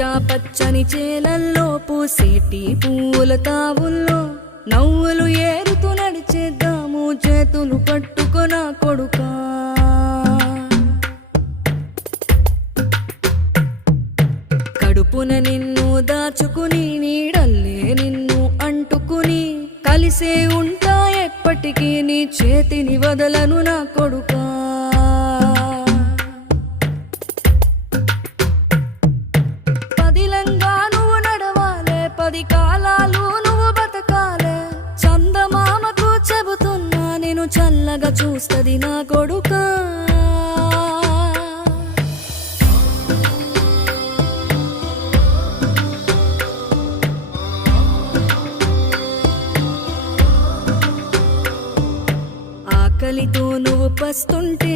పచ్చా పచ్చని చేలల్లో పూసేటి పూల తావుల్లో నవ్వులు ఏరుతూ నడిచేద్దాము చేతులు పట్టుకొన కొడుకా. కడుపున నిన్ను దాచుకుని నీడల్లే నిన్ను అంటుకుని కలిసే ఉంటా ఎప్పటికీ నీ చేతిని వదలను నా కొడుకా. పదిలంగా నువ్వు నడవాలే, 10 కాలాలు నువ్వు బతకాలే. చందమామకు చెబుతున్నా నేను చల్లగా చూస్తది నా కొడుకా. ఆకలితో నువ్వు పస్తుంటే